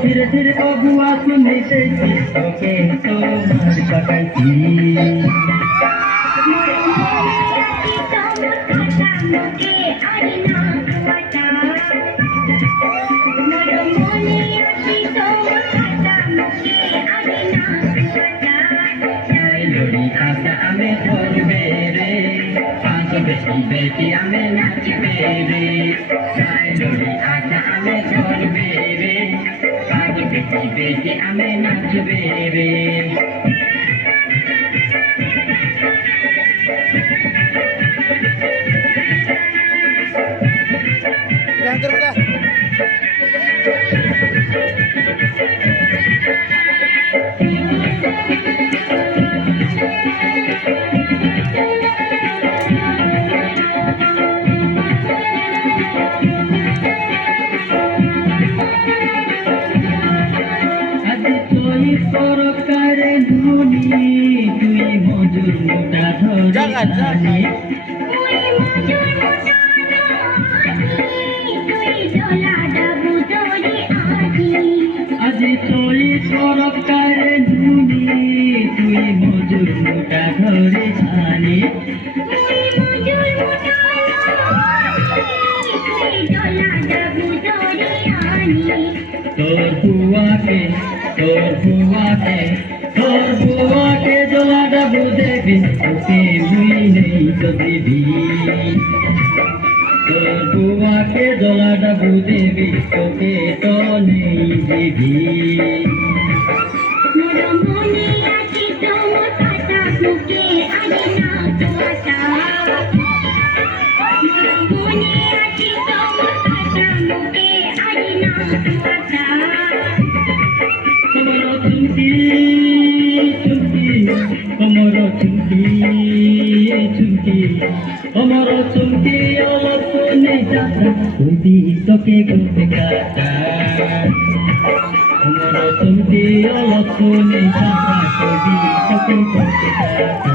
धीरे धीरे अगुआ सुनते ओके तो मार पकाई बेटी हमें नाच बेरे लोड़ी आजा हमें छोड़ बेरे बाबू बेटी हमें नाच बेरे আজি তুই সরকারে ধুনি তুই মজুর মোটা ধরে ছানি তোর বুয়াকে জলা ডাবু দেবি তোকে মুই নেই তো দিবি তোর বুয়াকে জলা ডাবু দেবি তোকে তো নেই দিবি Amaro chumki alap ne jata kudi toke gote kata Amaro chumki alap ne jata kudi toke gote kata